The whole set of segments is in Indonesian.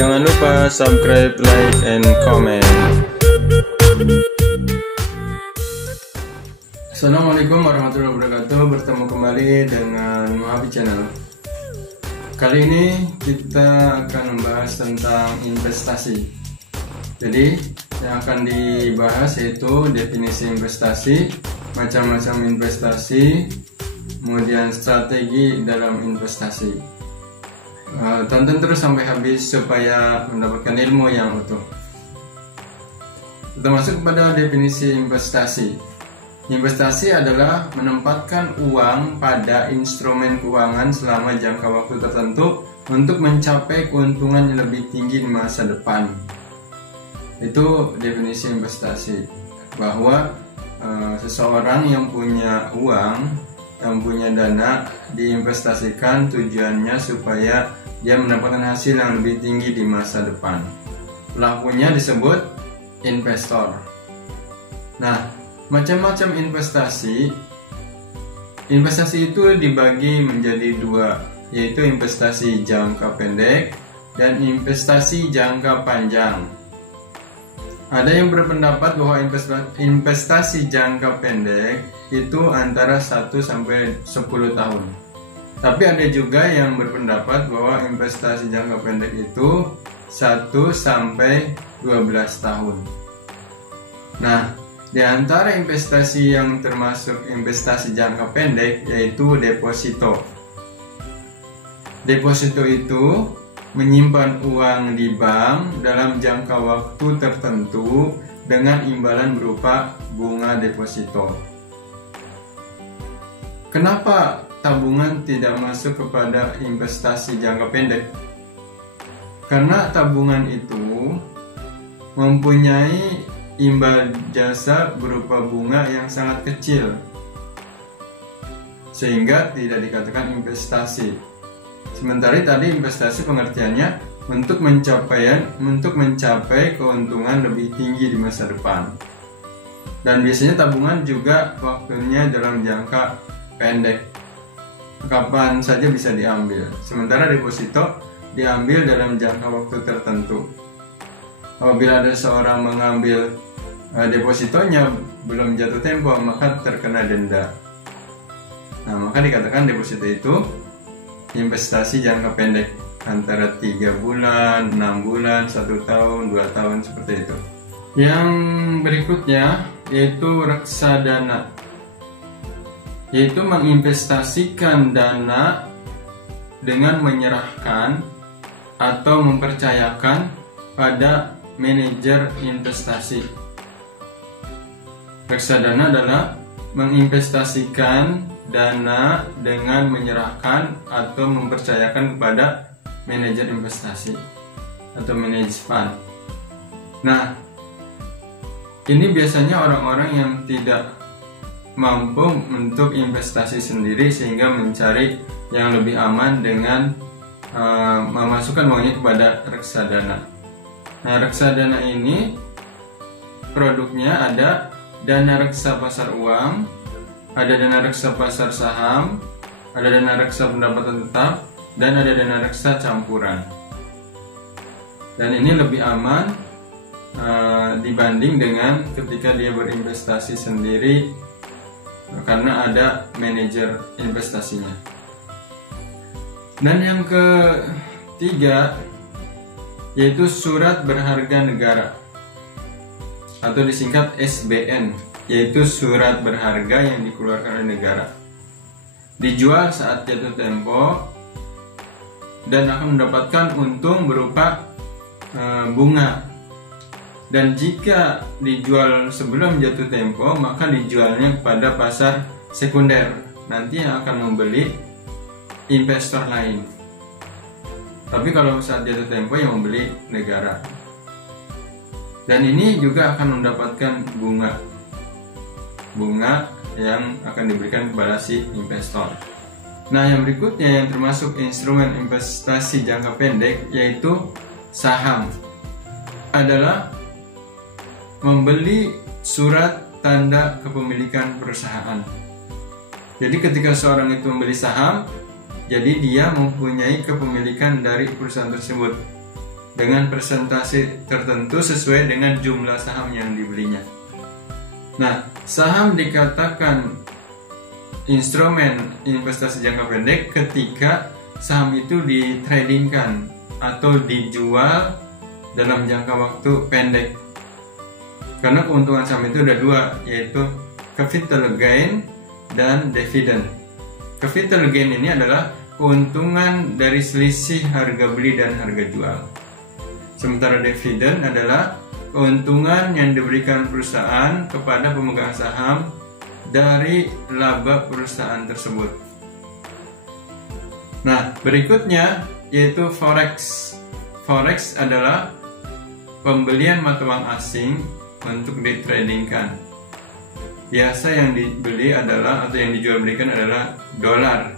Jangan lupa subscribe, like, and comment. Assalamualaikum warahmatullahi wabarakatuh. Bertemu kembali dengan Muhabi Channel. Kali ini kita akan membahas tentang investasi. Jadi yang akan dibahas yaitu definisi investasi, macam-macam investasi, kemudian strategi dalam investasi. Tonton terus sampai habis supaya mendapatkan ilmu yang utuh. Kita masuk kepada definisi investasi. Investasi adalah menempatkan uang pada instrumen keuangan selama jangka waktu tertentu untuk mencapai keuntungan yang lebih tinggi di masa depan. Itu definisi investasi, bahwa seseorang yang punya uang, yang punya dana, diinvestasikan tujuannya supaya dia mendapatkan hasil yang lebih tinggi di masa depan. Pelakunya disebut investor. Nah, macam-macam investasi. Investasi itu dibagi menjadi dua, yaitu investasi jangka pendek dan investasi jangka panjang. Ada yang berpendapat bahwa investasi jangka pendek itu antara 1 sampai 10 tahun. Tapi ada juga yang berpendapat bahwa investasi jangka pendek itu 1 sampai 12 tahun. Nah, di antara investasi yang termasuk investasi jangka pendek yaitu deposito. Deposito itu menyimpan uang di bank dalam jangka waktu tertentu dengan imbalan berupa bunga deposito. Kenapa tabungan tidak masuk kepada investasi jangka pendek? Karena tabungan itu mempunyai imbal jasa berupa bunga yang sangat kecil, sehingga tidak dikatakan investasi. Sementara tadi investasi pengertiannya untuk mencapai keuntungan lebih tinggi di masa depan. Dan biasanya tabungan juga waktunya dalam jangka pendek, kapan saja bisa diambil. Sementara deposito diambil dalam jangka waktu tertentu. Apabila ada seorang mengambil depositonya belum jatuh tempo, maka terkena denda. Nah, maka dikatakan deposito itu investasi jangka pendek, antara 3 bulan, 6 bulan, 1 tahun, 2 tahun, seperti itu. Yang berikutnya yaitu reksadana, yaitu menginvestasikan dana dengan menyerahkan atau mempercayakan pada manajer investasi. Reksadana adalah menginvestasikan dana dengan menyerahkan atau mempercayakan kepada manajer investasi atau managed fund. Nah, ini biasanya orang-orang yang tidak mampu untuk investasi sendiri sehingga mencari yang lebih aman dengan memasukkan uangnya kepada reksadana. Nah, reksadana ini produknya ada dana reksa pasar uang, ada dana reksa pasar saham, ada dana reksa pendapatan tetap, dan ada dana reksa campuran. Dan ini lebih aman dibanding dengan ketika dia berinvestasi sendiri, karena ada manajer investasinya. Dan yang ketiga yaitu surat berharga negara, atau disingkat SBN, yaitu surat berharga yang dikeluarkan oleh negara. Dijual saat jatuh tempo dan akan mendapatkan untung berupa bunga. Dan jika dijual sebelum jatuh tempo, maka dijualnya kepada pasar sekunder. Nanti yang akan membeli investor lain. Tapi kalau saat jatuh tempo yang membeli negara. Dan ini juga akan mendapatkan bunga yang akan diberikan kepada si investor. Nah, yang berikutnya yang termasuk instrumen investasi jangka pendek yaitu saham, adalah membeli surat tanda kepemilikan perusahaan. Jadi ketika seorang itu membeli saham, jadi dia mempunyai kepemilikan dari perusahaan tersebut. dengan persentase tertentu sesuai dengan jumlah saham yang dibelinya. Nah, saham dikatakan instrumen investasi jangka pendek ketika saham itu ditradingkan atau dijual dalam jangka waktu pendek. Karena keuntungan saham itu ada dua, yaitu capital gain dan dividend. Capital gain ini adalah keuntungan dari selisih harga beli dan harga jual. Sementara dividen adalah keuntungan yang diberikan perusahaan kepada pemegang saham dari laba perusahaan tersebut. Nah, berikutnya yaitu forex. Forex adalah pembelian mata uang asing untuk ditradingkan. Biasa yang dibeli adalah atau yang dijual belikan adalah dolar,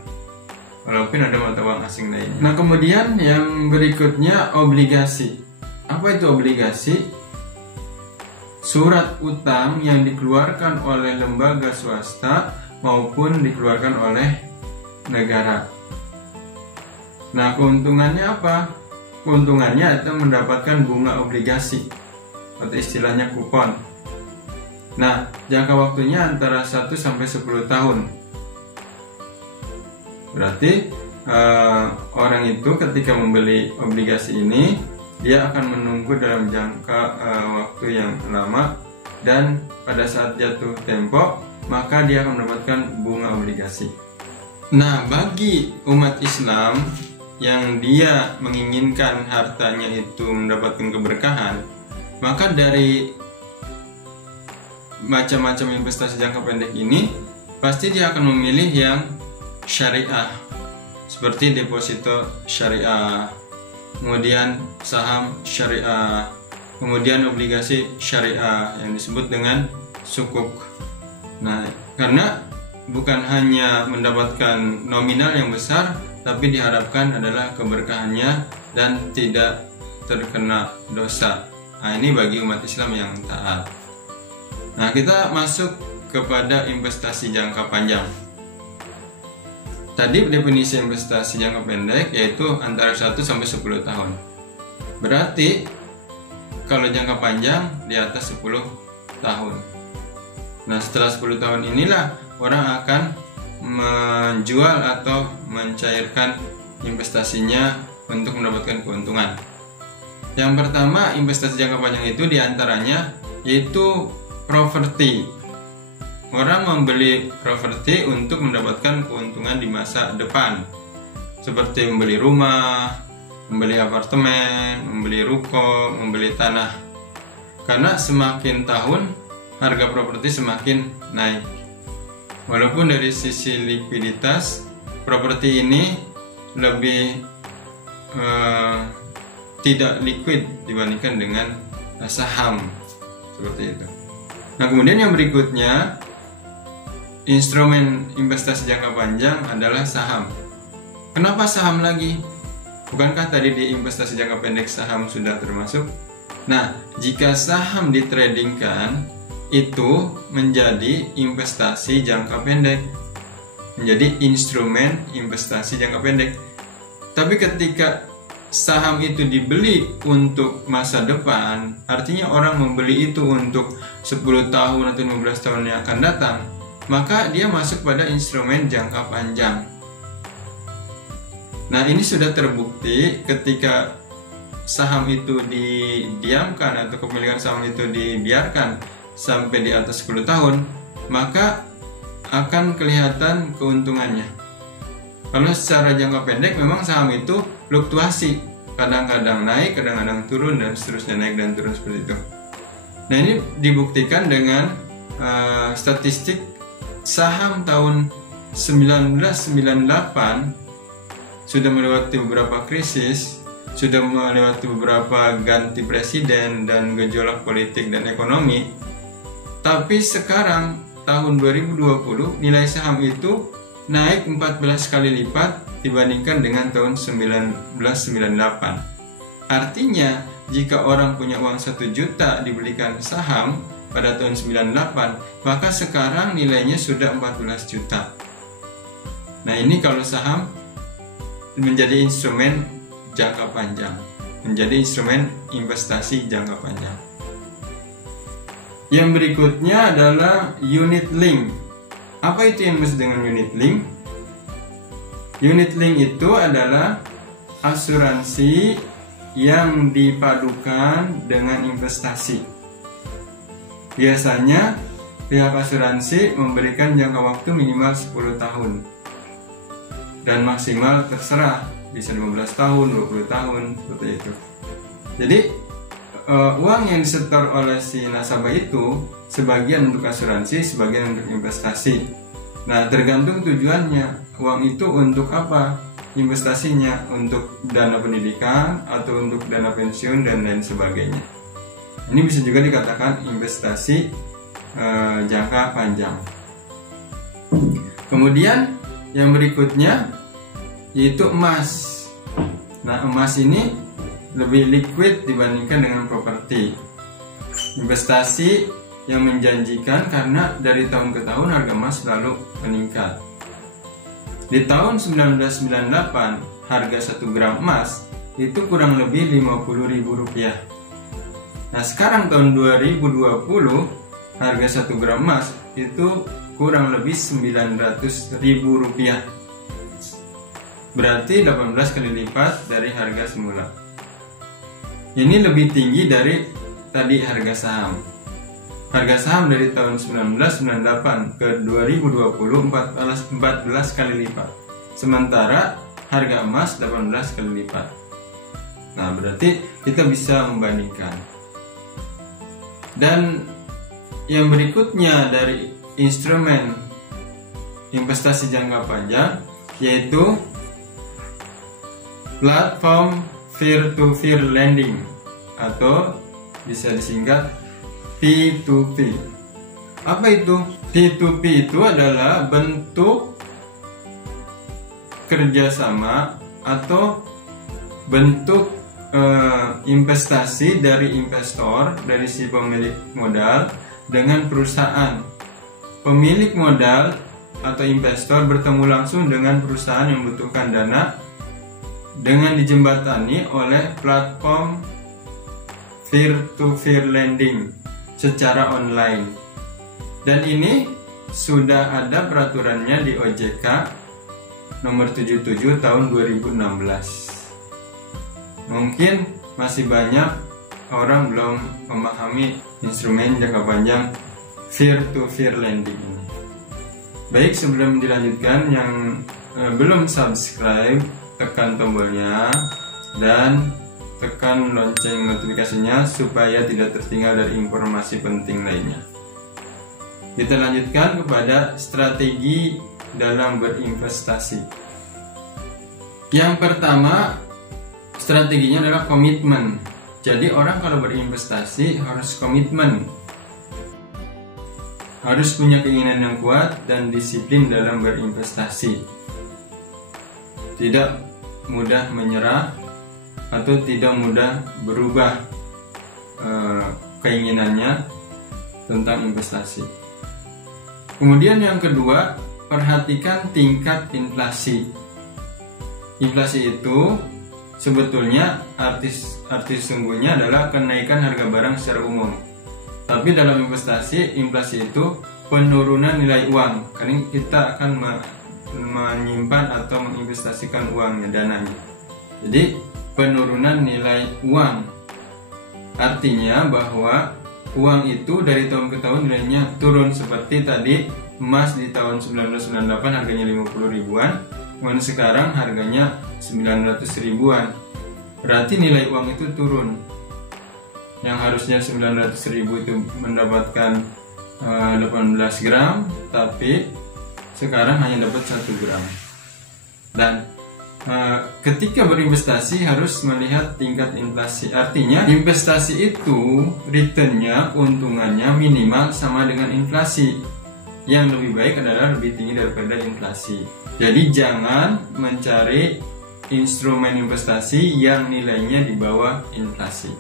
walaupun ada mata uang asing lainnya. Nah, kemudian yang berikutnya obligasi. Apa itu obligasi? Surat utang yang dikeluarkan oleh lembaga swasta maupun dikeluarkan oleh negara. Nah, keuntungannya apa? Keuntungannya itu mendapatkan bunga obligasi atau istilahnya kupon. Nah, jangka waktunya antara 1 sampai 10 tahun. Berarti orang itu ketika membeli obligasi ini, dia akan menunggu dalam jangka waktu yang lama, dan pada saat jatuh tempo maka dia akan mendapatkan bunga obligasi. Nah, bagi umat Islam yang dia menginginkan hartanya itu mendapatkan keberkahan, maka dari macam-macam investasi jangka pendek ini pasti dia akan memilih yang syariah, seperti deposito syariah, kemudian saham syariah, kemudian obligasi syariah yang disebut dengan sukuk. Nah, karena bukan hanya mendapatkan nominal yang besar, tapi diharapkan adalah keberkahannya dan tidak terkena dosa. Nah, ini bagi umat Islam yang taat. Nah, kita masuk kepada investasi jangka panjang. Tadi definisi investasi jangka pendek yaitu antara 1 sampai 10 tahun. Berarti kalau jangka panjang di atas 10 tahun. Nah, setelah 10 tahun inilah orang akan menjual atau mencairkan investasinya untuk mendapatkan keuntungan. Yang pertama, investasi jangka panjang itu diantaranya yaitu properti. Orang membeli properti untuk mendapatkan keuntungan di masa depan, seperti membeli rumah, membeli apartemen, membeli ruko, membeli tanah. Karena semakin tahun harga properti semakin naik. Walaupun dari sisi likuiditas properti ini lebih tidak liquid dibandingkan dengan saham, seperti itu. Nah, kemudian yang berikutnya, instrumen investasi jangka panjang adalah saham. Kenapa saham lagi? Bukankah tadi di investasi jangka pendek saham sudah termasuk? Nah, jika saham ditradingkan, itu menjadi investasi jangka pendek, menjadi instrumen investasi jangka pendek. Tapi ketika saham itu dibeli untuk masa depan, artinya orang membeli itu untuk 10 tahun atau 15 tahun yang akan datang, maka dia masuk pada instrumen jangka panjang. Nah, ini sudah terbukti ketika saham itu didiamkan atau kepemilikan saham itu dibiarkan sampai di atas 10 tahun, maka akan kelihatan keuntungannya. Kalau secara jangka pendek memang saham itu fluktuasi, kadang-kadang naik, kadang-kadang turun, dan seterusnya naik dan turun seperti itu. Nah, ini dibuktikan dengan statistik saham tahun 1998 sudah melewati beberapa krisis, sudah melewati beberapa ganti presiden dan gejolak politik dan ekonomi. Tapi sekarang tahun 2020 nilai saham itu naik 14 kali lipat dibandingkan dengan tahun 1998. Artinya, jika orang punya uang 1 juta dibelikan saham pada tahun 98, maka sekarang nilainya sudah 14 juta. Nah, ini kalau saham menjadi instrumen jangka panjang. menjadi instrumen investasi jangka panjang. Yang berikutnya adalah unit link. Apa itu yang dimaksud dengan unit link? Unit link itu adalah asuransi yang dipadukan dengan investasi. Biasanya pihak asuransi memberikan jangka waktu minimal 10 tahun dan maksimal terserah, bisa 15 tahun, 20 tahun, seperti itu. Jadi uang yang disetor oleh si nasabah itu sebagian untuk asuransi, sebagian untuk investasi. Nah, tergantung tujuannya. Uang itu untuk apa? Investasinya untuk dana pendidikan atau untuk dana pensiun dan lain sebagainya. Ini bisa juga dikatakan investasi jangka panjang. Kemudian yang berikutnya yaitu emas. Nah, emas ini lebih liquid dibandingkan dengan properti. Investasi yang menjanjikan karena dari tahun ke tahun harga emas selalu meningkat. Di tahun 1998 harga 1 gram emas itu kurang lebih Rp50.000. Nah, sekarang tahun 2020 harga 1 gram emas itu kurang lebih Rp900.000. Berarti 18 kali lipat dari harga semula. Ini lebih tinggi dari tadi harga saham. Harga saham dari tahun 1998 ke 2020 14 kali lipat. Sementara harga emas 18 kali lipat. Nah, berarti kita bisa membandingkan. Dan yang berikutnya dari instrumen investasi jangka panjang yaitu platform peer-to-peer lending atau bisa disingkat P2P. Apa itu? P2P itu adalah bentuk kerjasama atau bentuk investasi dari investor, dari si pemilik modal dengan perusahaan. Pemilik modal atau investor bertemu langsung dengan perusahaan yang membutuhkan dana dengan dijembatani oleh platform peer-to-peer lending secara online. Dan ini sudah ada peraturannya di OJK nomor 77 tahun 2016. Mungkin masih banyak orang belum memahami instrumen jangka panjang peer-to-peer lending ini. Baik, sebelum dilanjutkan, yang belum subscribe, tekan tombolnya dan tekan lonceng notifikasinya supaya tidak tertinggal dari informasi penting lainnya. Kita lanjutkan kepada strategi dalam berinvestasi. Yang pertama, strateginya adalah komitmen. Jadi orang kalau berinvestasi harus komitmen, harus punya keinginan yang kuat dan disiplin dalam berinvestasi. Tidak mudah menyerah atau tidak mudah berubah keinginannya tentang investasi. Kemudian yang kedua, perhatikan tingkat inflasi. Inflasi itu sebetulnya arti sungguhnya adalah kenaikan harga barang secara umum. Tapi dalam investasi, inflasi itu penurunan nilai uang. Karena kita akan menyimpan atau menginvestasikan uangnya, dananya. Jadi penurunan nilai uang artinya bahwa uang itu dari tahun ke tahun nilainya turun. Seperti tadi emas di tahun 1998 harganya 50 ribuan, kemudian sekarang harganya 900 ribuan. Berarti nilai uang itu turun. Yang harusnya 900 ribu itu mendapatkan 18 gram, tapi sekarang hanya dapat 1 gram. Dan ketika berinvestasi harus melihat tingkat inflasi. Artinya investasi itu returnnya, keuntungannya minimal sama dengan inflasi. Yang lebih baik adalah lebih tinggi daripada inflasi. Jadi jangan mencari instrumen investasi yang nilainya di bawah inflasi.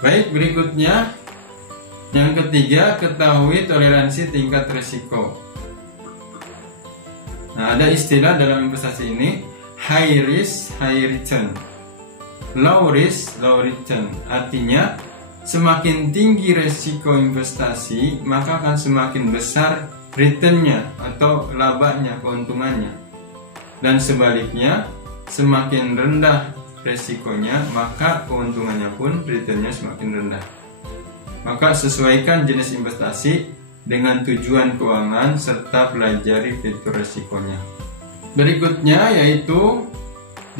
Baik, berikutnya yang ketiga, ketahui toleransi tingkat risiko. Nah, ada istilah dalam investasi ini, high risk, high return. low risk, low return. Artinya semakin tinggi resiko investasi, maka akan semakin besar returnnya atau labanya, keuntungannya. Dan sebaliknya, semakin rendah resikonya, maka keuntungannya pun returnnya semakin rendah. Maka sesuaikan jenis investasi dengan tujuan keuangan serta pelajari fitur resikonya. Berikutnya yaitu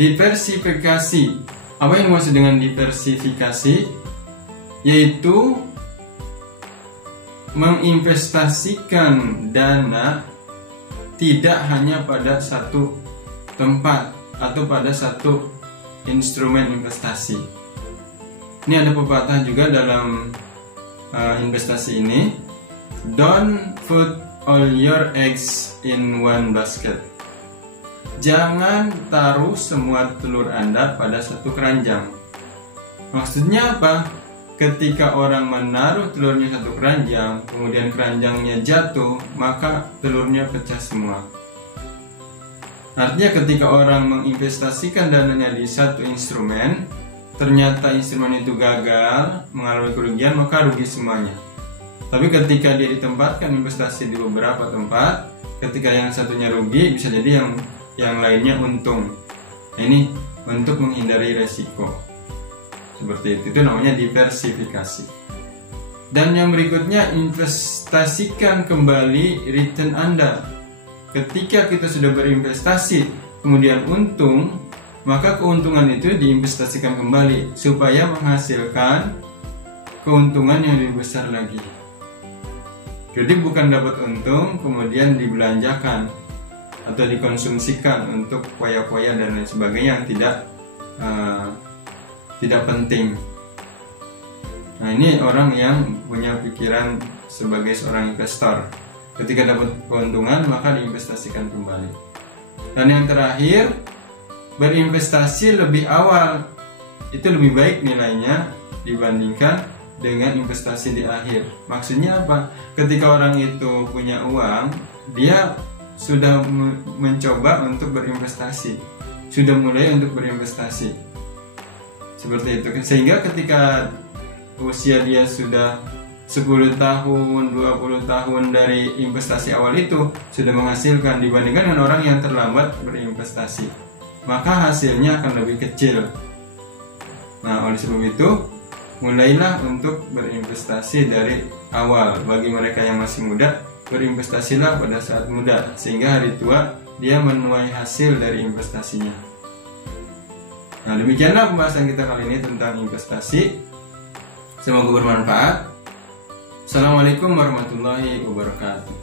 diversifikasi. Apa yang dimaksud dengan diversifikasi? Yaitu menginvestasikan dana tidak hanya pada satu tempat atau pada satu instrumen investasi. Ini ada pepatah juga dalam investasi ini. Don't put all your eggs in one basket. Jangan taruh semua telur Anda pada satu keranjang. Maksudnya apa? Ketika orang menaruh telurnya satu keranjang, kemudian keranjangnya jatuh, maka telurnya pecah semua. Artinya ketika orang menginvestasikan dananya di satu instrumen, ternyata instrumen itu gagal, mengalami kerugian, maka rugi semuanya. Tapi ketika dia ditempatkan investasi di beberapa tempat, ketika yang satunya rugi, bisa jadi yang lainnya untung. Nah, ini untuk menghindari resiko. Seperti itu namanya diversifikasi. Dan yang berikutnya, investasikan kembali return Anda. Ketika kita sudah berinvestasi kemudian untung, maka keuntungan itu diinvestasikan kembali supaya menghasilkan keuntungan yang lebih besar lagi. Jadi bukan dapat untung kemudian dibelanjakan atau dikonsumsikan untuk poya-poya dan lain sebagainya yang tidak penting. Nah, ini orang yang punya pikiran sebagai seorang investor. Ketika dapat keuntungan maka diinvestasikan kembali. Dan yang terakhir, berinvestasi lebih awal. Itu lebih baik nilainya dibandingkan dengan investasi di akhir. Maksudnya apa? Ketika orang itu punya uang, dia sudah mencoba untuk berinvestasi, sudah mulai untuk berinvestasi. Seperti itu. Sehingga ketika usia dia sudah 10 tahun, 20 tahun dari investasi awal itu sudah menghasilkan dibandingkan dengan orang yang terlambat berinvestasi, maka hasilnya akan lebih kecil. Nah, oleh sebab itu mulailah untuk berinvestasi dari awal. Bagi mereka yang masih muda, berinvestasilah pada saat muda sehingga hari tua dia menuai hasil dari investasinya. Nah, demikianlah pembahasan kita kali ini tentang investasi. Semoga bermanfaat. Assalamualaikum warahmatullahi wabarakatuh.